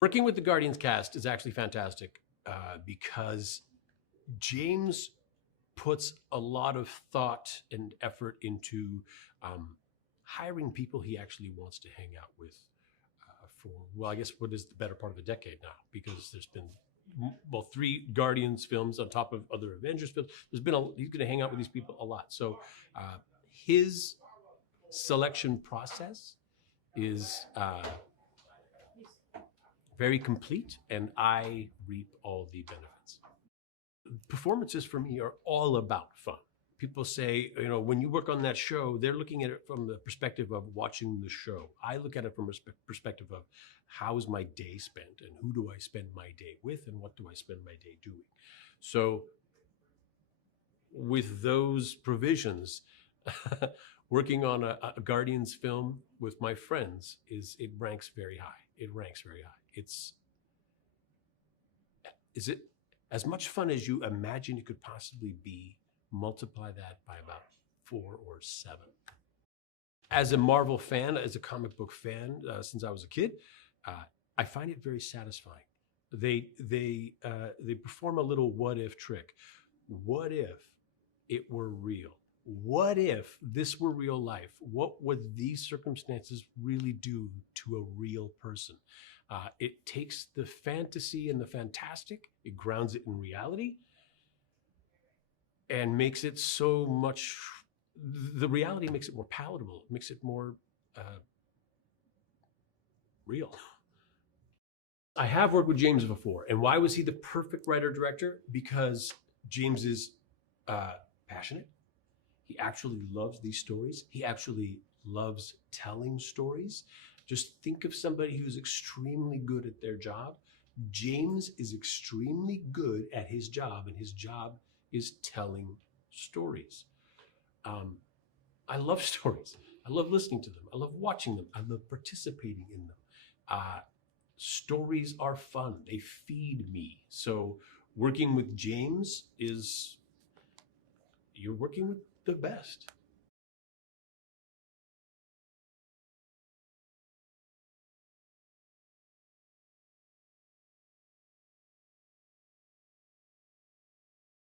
Working with the Guardians cast is actually fantastic because James puts a lot of thought and effort into hiring people he actually wants to hang out with for, well, I guess what is the better part of a decade now, because there's been, well, 3 Guardians films on top of other Avengers films. He's going to hang out with these people a lot. So his selection process is very complete, and I reap all the benefits. Performances for me are all about fun. People say, when you work on that show, they're looking at it from the perspective of watching the show. I look at it from a perspective of how is my day spent, and who do I spend my day with, and what do I spend my day doing. So with those provisions, working on a Guardians film with my friends it ranks very high. It ranks very high. Is it as much fun as you imagine it could possibly be? Multiply that by about 4 or 7. As a Marvel fan, as a comic book fan, since I was a kid, I find it very satisfying. They perform a little what if trick. What if it were real? What if this were real life? What would these circumstances really do to a real person? It takes the fantasy and the fantastic, it grounds it in reality, and makes it so much, the reality makes it more palatable, makes it more real. I have worked with James before, and why was he the perfect writer-director? Because James is passionate. He actually loves these stories. He actually loves telling stories. Just think of somebody who's extremely good at their job. James is extremely good at his job, and his job is telling stories. I love stories. I love listening to them. I love watching them. I love participating in them. Stories are fun. They feed me. So working with James you're working with the best.